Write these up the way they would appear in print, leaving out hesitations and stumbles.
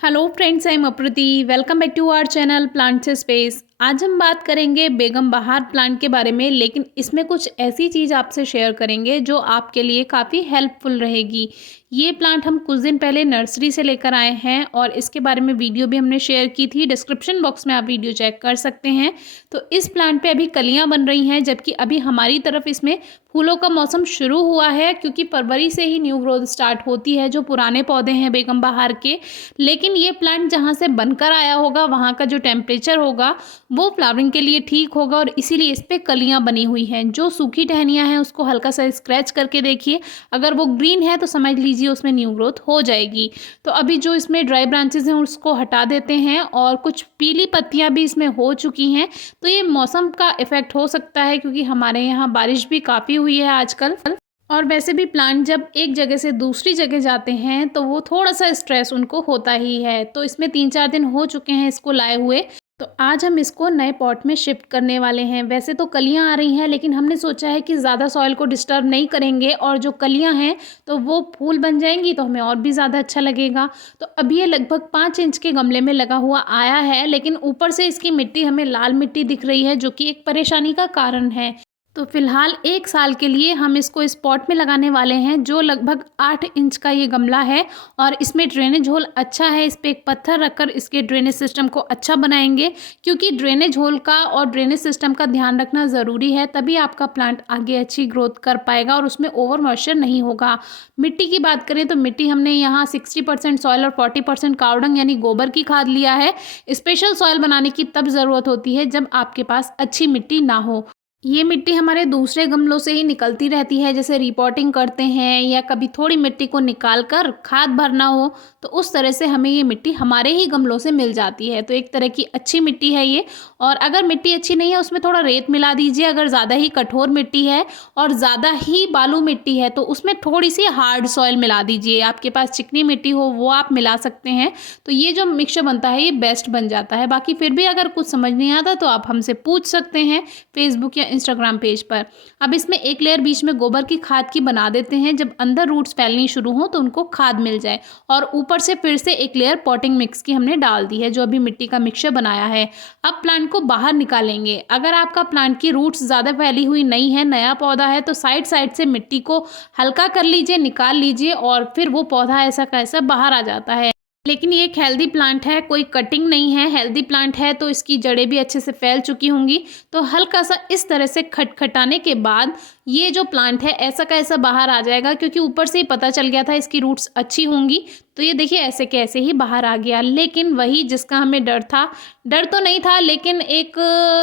Hello friends, I am Aprati. Welcome back to our channel plant से space. आज हम बात करेंगे बेगम बहार प्लांट के बारे में, लेकिन इसमें कुछ ऐसी चीज़ आपसे शेयर करेंगे जो आपके लिए काफ़ी हेल्पफुल रहेगी। ये प्लांट हम कुछ दिन पहले नर्सरी से लेकर आए हैं और इसके बारे में वीडियो भी हमने शेयर की थी। डिस्क्रिप्शन बॉक्स में आप वीडियो चेक कर सकते हैं। तो इस प्लांट पे अभी कलियां बन रही हैं, जबकि अभी हमारी तरफ इसमें फूलों का मौसम शुरू हुआ है, क्योंकि फरवरी से ही न्यू ग्रोथ स्टार्ट होती है जो पुराने पौधे हैं बेगम बहार के। लेकिन ये प्लांट जहाँ से बनकर आया होगा वहाँ का जो टेम्परेचर होगा वो फ्लावरिंग के लिए ठीक होगा, और इसीलिए इस पर कलियां बनी हुई हैं। जो सूखी टहनियाँ हैं उसको हल्का सा स्क्रैच करके देखिए, अगर वो ग्रीन है तो समझ लीजिए उसमें न्यू ग्रोथ हो जाएगी। तो अभी जो इसमें ड्राई ब्रांचेस हैं उसको हटा देते हैं, और कुछ पीली पत्तियां भी इसमें हो चुकी हैं। तो ये मौसम का इफेक्ट हो सकता है, क्योंकि हमारे यहाँ बारिश भी काफ़ी हुई है आजकल। और वैसे भी प्लांट जब एक जगह से दूसरी जगह जाते हैं तो वो थोड़ा सा स्ट्रेस उनको होता ही है। तो इसमें 3-4 दिन हो चुके हैं इसको लाए हुए। तो आज हम इसको नए पॉट में शिफ्ट करने वाले हैं। वैसे तो कलियां आ रही हैं, लेकिन हमने सोचा है कि ज़्यादा सॉइल को डिस्टर्ब नहीं करेंगे, और जो कलियां हैं तो वो फूल बन जाएंगी तो हमें और भी ज़्यादा अच्छा लगेगा। तो अभी ये लगभग 5 इंच के गमले में लगा हुआ आया है, लेकिन ऊपर से इसकी मिट्टी हमें लाल मिट्टी दिख रही है, जो कि एक परेशानी का कारण है। तो फिलहाल 1 साल के लिए हम इसको इस पॉट में लगाने वाले हैं, जो लगभग 8 इंच का ये गमला है। और इसमें ड्रेनेज होल अच्छा है। इस पर एक पत्थर रखकर इसके ड्रेनेज सिस्टम को अच्छा बनाएंगे, क्योंकि ड्रेनेज होल का और ड्रेनेज सिस्टम का ध्यान रखना ज़रूरी है। तभी आपका प्लांट आगे अच्छी ग्रोथ कर पाएगा और उसमें ओवर मॉइस्चर नहीं होगा। मिट्टी की बात करें तो मिट्टी हमने यहाँ 60% सॉइल और 40% कावडंग यानी गोबर की खाद लिया है। स्पेशल सॉइल बनाने की तब ज़रूरत होती है जब आपके पास अच्छी मिट्टी ना हो। ये मिट्टी हमारे दूसरे गमलों से ही निकलती रहती है, जैसे रिपोर्टिंग करते हैं या कभी थोड़ी मिट्टी को निकाल कर खाद भरना हो, तो उस तरह से हमें ये मिट्टी हमारे ही गमलों से मिल जाती है। तो एक तरह की अच्छी मिट्टी है ये। और अगर मिट्टी अच्छी नहीं है उसमें थोड़ा रेत मिला दीजिए। अगर ज़्यादा ही कठोर मिट्टी है और ज़्यादा ही बालू मिट्टी है तो उसमें थोड़ी सी हार्ड सॉइल मिला दीजिए। आपके पास चिकनी मिट्टी हो वो आप मिला सकते हैं। तो ये जो मिक्सचर बनता है ये बेस्ट बन जाता है। बाकी फिर भी अगर कुछ समझ नहीं आता तो आप हमसे पूछ सकते हैं फेसबुक या इंस्टाग्राम पेज पर। अब इसमें एक लेयर बीच में गोबर की खाद की बना देते हैं, जब अंदर रूट्स फैलनी शुरू हो तो उनको खाद मिल जाए। और ऊपर से फिर से एक लेयर पॉटिंग मिक्स की हमने डाल दी है, जो अभी मिट्टी का मिक्सचर बनाया है। अब प्लांट को बाहर निकालेंगे। अगर आपका प्लांट की रूट्स ज़्यादा फैली हुई नहीं है, नया पौधा है, तो साइड साइड से मिट्टी को हल्का कर लीजिए, निकाल लीजिए, और फिर वो पौधा ऐसा कैसा बाहर आ जाता है। लेकिन ये एक हेल्दी प्लांट है, कोई कटिंग नहीं है, हेल्दी प्लांट है, तो इसकी जड़ें भी अच्छे से फैल चुकी होंगी। तो हल्का सा इस तरह से खटखटाने के बाद ये जो प्लांट है ऐसा का ऐसा बाहर आ जाएगा, क्योंकि ऊपर से ही पता चल गया था इसकी रूट्स अच्छी होंगी। तो ये देखिए ऐसे कैसे ही बाहर आ गया। लेकिन वही जिसका हमें डर था, डर तो नहीं था, लेकिन एक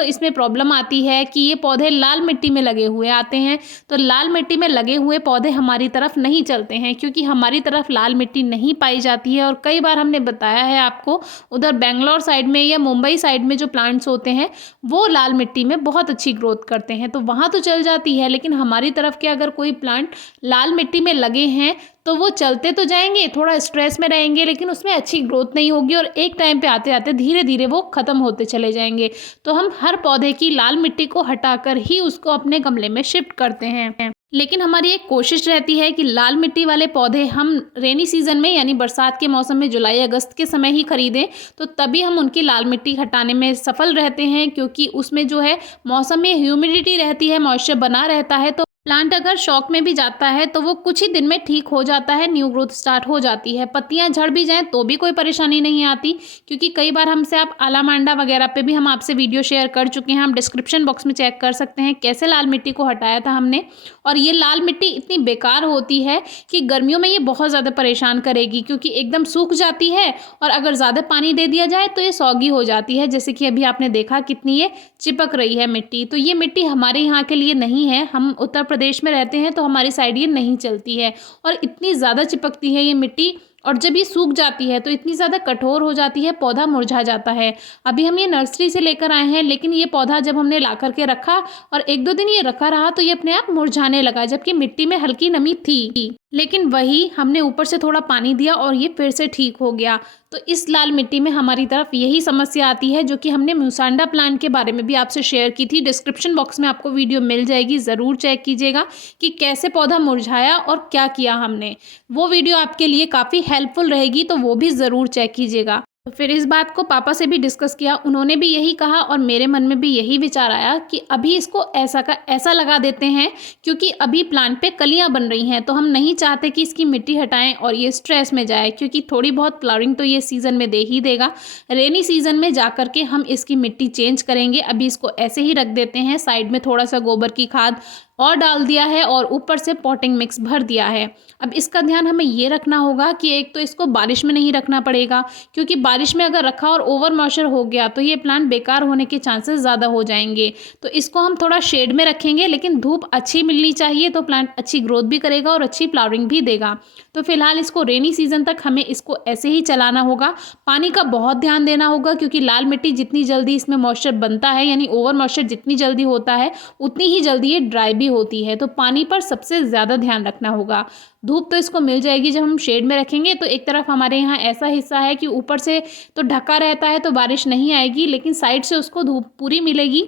इसमें प्रॉब्लम आती है कि ये पौधे लाल मिट्टी में लगे हुए आते हैं। तो लाल मिट्टी में लगे हुए पौधे हमारी तरफ नहीं चलते हैं, क्योंकि हमारी तरफ लाल मिट्टी नहीं पाई जाती है। और कई बार हमने बताया है आपको, उधर बेंगलोर साइड में या मुंबई साइड में जो प्लांट्स होते हैं वो लाल मिट्टी में बहुत अच्छी ग्रोथ करते हैं, तो वहाँ तो चल जाती है। लेकिन हमारी तरफ के अगर कोई प्लांट लाल मिट्टी में लगे हैं तो वो चलते तो जाएंगे, थोड़ा स्ट्रेस में रहेंगे, लेकिन उसमें अच्छी ग्रोथ नहीं होगी, और एक टाइम पे आते आते धीरे धीरे वो ख़त्म होते चले जाएंगे। तो हम हर पौधे की लाल मिट्टी को हटाकर ही उसको अपने गमले में शिफ्ट करते हैं। लेकिन हमारी एक कोशिश रहती है कि लाल मिट्टी वाले पौधे हम रेनी सीजन में यानी बरसात के मौसम में जुलाई अगस्त के समय ही खरीदें, तो तभी हम उनकी लाल मिट्टी हटाने में सफल रहते हैं, क्योंकि उसमें जो है मौसम में ह्यूमिडिटी रहती है, मॉइस्चर बना रहता है। तो प्लांट अगर शॉक में भी जाता है तो वो कुछ ही दिन में ठीक हो जाता है, न्यू ग्रोथ स्टार्ट हो जाती है। पत्तियां झड़ भी जाएं तो भी कोई परेशानी नहीं आती, क्योंकि कई बार हमसे आप आलामांडा वगैरह पे भी हम आपसे वीडियो शेयर कर चुके हैं। हम डिस्क्रिप्शन बॉक्स में चेक कर सकते हैं कैसे लाल मिट्टी को हटाया था हमने। और ये लाल मिट्टी इतनी बेकार होती है कि गर्मियों में ये बहुत ज़्यादा परेशान करेगी, क्योंकि एकदम सूख जाती है, और अगर ज़्यादा पानी दे दिया जाए तो ये सौगी हो जाती है, जैसे कि अभी आपने देखा कितनी ये चिपक रही है मिट्टी। तो ये मिट्टी हमारे यहाँ के लिए नहीं है। हम उत्तर प्रदेश में रहते हैं तो हमारी साइड ये नहीं चलती है, और इतनी ज़्यादा चिपकती है ये मिट्टी। और जब ये सूख जाती है तो इतनी ज़्यादा कठोर हो जाती है, पौधा मुरझा जाता है। अभी हम ये नर्सरी से लेकर आए हैं, लेकिन ये पौधा जब हमने ला करके रखा और 1-2 दिन ये रखा रहा तो ये अपने आप मुरझाने लगा, जबकि मिट्टी में हल्की नमी थी। लेकिन वही हमने ऊपर से थोड़ा पानी दिया और ये फिर से ठीक हो गया। तो इस लाल मिट्टी में हमारी तरफ यही समस्या आती है, जो कि हमने म्यूसांडा प्लांट के बारे में भी आपसे शेयर की थी। डिस्क्रिप्शन बॉक्स में आपको वीडियो मिल जाएगी, ज़रूर चेक कीजिएगा कि कैसे पौधा मुरझाया और क्या किया हमने। वो वीडियो आपके लिए काफ़ी हेल्पफुल रहेगी तो वो भी ज़रूर चेक कीजिएगा। तो फिर इस बात को पापा से भी डिस्कस किया, उन्होंने भी यही कहा और मेरे मन में भी यही विचार आया कि अभी इसको ऐसा का ऐसा लगा देते हैं, क्योंकि अभी प्लांट पे कलियां बन रही हैं, तो हम नहीं चाहते कि इसकी मिट्टी हटाएं और ये स्ट्रेस में जाए, क्योंकि थोड़ी बहुत फ्लावरिंग तो ये सीज़न में दे ही देगा। रेनी सीज़न में जा कर के हम इसकी मिट्टी चेंज करेंगे। अभी इसको ऐसे ही रख देते हैं। साइड में थोड़ा सा गोबर की खाद और डाल दिया है और ऊपर से पॉटिंग मिक्स भर दिया है। अब इसका ध्यान हमें ये रखना होगा कि एक तो इसको बारिश में नहीं रखना पड़ेगा, क्योंकि बारिश में अगर रखा और ओवर मॉइस्चर हो गया तो ये प्लांट बेकार होने के चांसेस ज़्यादा हो जाएंगे। तो इसको हम थोड़ा शेड में रखेंगे, लेकिन धूप अच्छी मिलनी चाहिए तो प्लांट अच्छी ग्रोथ भी करेगा और अच्छी फ्लावरिंग भी देगा। तो फिलहाल इसको रेनी सीजन तक हमें इसको ऐसे ही चलाना होगा। पानी का बहुत ध्यान देना होगा, क्योंकि लाल मिट्टी जितनी जल्दी इसमें मॉइस्चर बनता है, यानी ओवर मॉइस्चर जितनी जल्दी होता है उतनी ही जल्दी ये ड्राई भी होती है। तो पानी पर सबसे ज़्यादा ध्यान रखना होगा। धूप तो इसको मिल जाएगी जब हम शेड में रखेंगे। तो एक तरफ हमारे यहाँ ऐसा हिस्सा है कि ऊपर से तो ढका रहता है तो बारिश नहीं आएगी, लेकिन साइड से उसको धूप पूरी मिलेगी।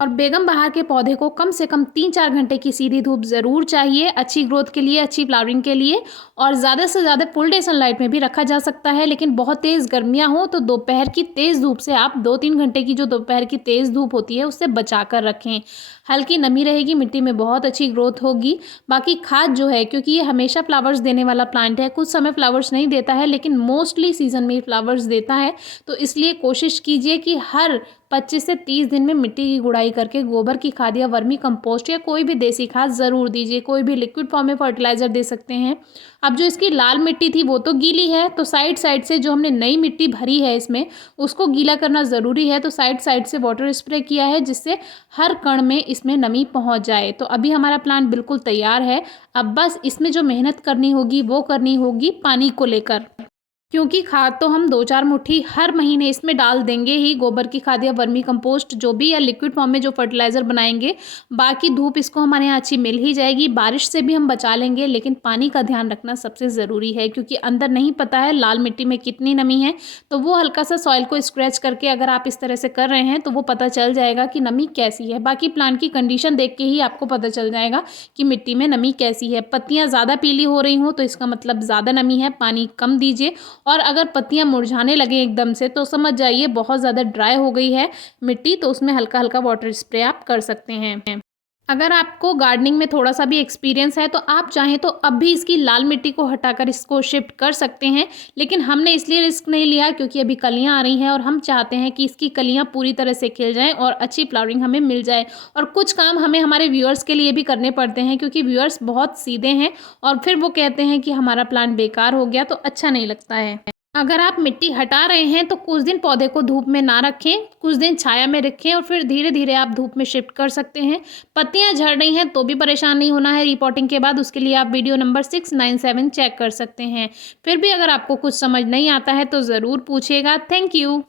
और बेगम बहार के पौधे को कम से कम 3-4 घंटे की सीधी धूप ज़रूर चाहिए, अच्छी ग्रोथ के लिए, अच्छी फ्लावरिंग के लिए। और ज़्यादा से ज़्यादा फुल डे सनलाइट में भी रखा जा सकता है, लेकिन बहुत तेज़ गर्मियाँ हो तो दोपहर की तेज़ धूप से आप 2-3 घंटे की जो दोपहर की तेज़ धूप होती है उससे बचा कर रखें। हल्की नमी रहेगी, मिट्टी में बहुत अच्छी ग्रोथ होगी। बाकी खाद जो है, क्योंकि ये हमेशा फ्लावर्स देने वाला प्लांट है, कुछ समय फ्लावर्स नहीं देता है लेकिन मोस्टली सीजन में फ्लावर्स देता है, तो इसलिए कोशिश कीजिए कि हर 25 से 30 दिन में मिट्टी की गुड़ाई करके गोबर की खाद या वर्मी कंपोस्ट या कोई भी देसी खाद ज़रूर दीजिए। कोई भी लिक्विड फॉर्म में फर्टिलाइज़र दे सकते हैं। अब जो इसकी लाल मिट्टी थी वो तो गीली है, तो साइड साइड से जो हमने नई मिट्टी भरी है इसमें उसको गीला करना ज़रूरी है। तो साइड साइड से वाटर स्प्रे किया है, जिससे हर कण में इसमें नमी पहुंच जाए। तो अभी हमारा प्लांट बिल्कुल तैयार है। अब बस इसमें जो मेहनत करनी होगी वो करनी होगी पानी को लेकर, क्योंकि खाद तो हम 2-4 मुट्ठी हर महीने इसमें डाल देंगे ही, गोबर की खाद या वर्मी कंपोस्ट जो भी, या लिक्विड फॉर्म में जो फर्टिलाइज़र बनाएंगे। बाकी धूप इसको हमारे यहाँ अच्छी मिल ही जाएगी, बारिश से भी हम बचा लेंगे, लेकिन पानी का ध्यान रखना सबसे ज़रूरी है, क्योंकि अंदर नहीं पता है लाल मिट्टी में कितनी नमी है। तो वो हल्का सा सॉइल को स्क्रैच करके अगर आप इस तरह से कर रहे हैं तो वो पता चल जाएगा कि नमी कैसी है। बाकी प्लांट की कंडीशन देख के ही आपको पता चल जाएगा कि मिट्टी में नमी कैसी है। पत्तियाँ ज़्यादा पीली हो रही हों तो इसका मतलब ज़्यादा नमी है, पानी कम दीजिए। और अगर पत्तियां मुरझाने लगे एकदम से तो समझ जाइए बहुत ज़्यादा ड्राई हो गई है मिट्टी, तो उसमें हल्का हल्का वाटर स्प्रे आप कर सकते हैं। अगर आपको गार्डनिंग में थोड़ा सा भी एक्सपीरियंस है तो आप चाहें तो अब भी इसकी लाल मिट्टी को हटाकर इसको शिफ्ट कर सकते हैं, लेकिन हमने इसलिए रिस्क नहीं लिया क्योंकि अभी कलियां आ रही हैं और हम चाहते हैं कि इसकी कलियां पूरी तरह से खिल जाएं और अच्छी फ्लावरिंग हमें मिल जाए। और कुछ काम हमें हमारे व्यूअर्स के लिए भी करने पड़ते हैं, क्योंकि व्यूअर्स बहुत सीधे हैं और फिर वो कहते हैं कि हमारा प्लांट बेकार हो गया, तो अच्छा नहीं लगता है। अगर आप मिट्टी हटा रहे हैं तो कुछ दिन पौधे को धूप में ना रखें, कुछ दिन छाया में रखें और फिर धीरे धीरे आप धूप में शिफ्ट कर सकते हैं। पत्तियां झड़ रही हैं तो भी परेशान नहीं होना है रिपोर्टिंग के बाद, उसके लिए आप वीडियो नंबर 697 चेक कर सकते हैं। फिर भी अगर आपको कुछ समझ नहीं आता है तो ज़रूर पूछिएगा। Thank you.